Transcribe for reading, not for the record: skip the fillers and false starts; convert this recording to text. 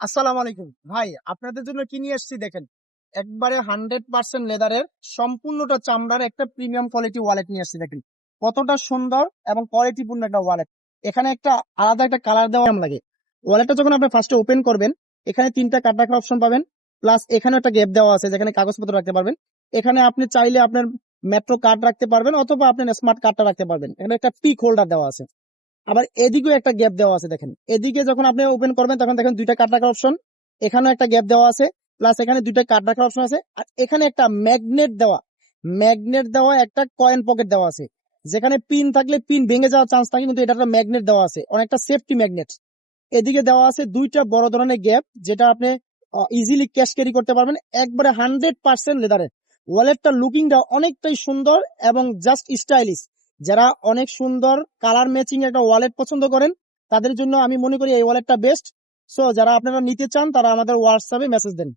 আসসালামু আলাইকুম ভাই, আপনাদের জন্য কি নিয়ে এসেছি দেখেন। একবারে 100% লেদারের, সম্পূর্ণটা চামড়ার একটা প্রিমিয়াম কোয়ালিটি ওয়ালেট নিয়ে এসেছি। দেখেন কতটা সুন্দর এবং কোয়ালিটিপূর্ণ একটা ওয়ালেট। এখানে একটা আলাদা একটা কালার দেওয়া লাগে। ওয়ালেটটা যখন আপনি ফার্স্টে ওপেন করবেন, এখানে তিনটা কার্ড রাখার অপশন পাবেন। প্লাস এখানে একটা গ্যাপ দেওয়া আছে যেখানে কাগজপত্র রাখতে পারবেন। এখানে আপনি চাইলে আপনার মেট্রো কার্ড রাখতে পারবেন অথবা আপনি স্মার্ট কার্ডটা রাখতে পারবেন। এখানে একটা পিক হোল্ডার দেওয়া আছে। আবার এদিকেও একটা গ্যাপ দেওয়া আছে। দেখেন এদিকে যখন আপনি ওপেন করবেন তখন দেখেন দুইটা কার্ড রাখার অপশন। এখানেও একটা গ্যাপ দেওয়া আছে। প্লাস এখানে দুইটা কার্ড রাখার অপশন আছে। আর এখানে একটা ম্যাগনেট দেওয়া একটা কয়েন পকেট দেওয়া আছে। যেখানে পিন থাকলে পিন ভেঙে যাওয়ার চান্স থাকে, কিন্তু এটা একটা ম্যাগনেট দেওয়া আছে, অনেকটা সেফটি ম্যাগনেট। এদিকে দেওয়া আছে দুইটা বড় ধরনের গ্যাপ, যেটা আপনি ইজিলি ক্যাশ ক্যারি করতে পারবেন। একবারে 100% লেদারের ওয়ালেটটা লুকিংটা অনেকটাই সুন্দর এবং জাস্ট স্টাইলিশ। যারা অনেক সুন্দর কালার ম্যাচিং একটা ওয়ালেট পছন্দ করেন, তাদের জন্য আমি মনে করি এই ওয়ালেটটা বেস্ট। সো যারা আপনারা নিতে চান তারা আমাদের হোয়াটসঅ্যাপে মেসেজ দেন।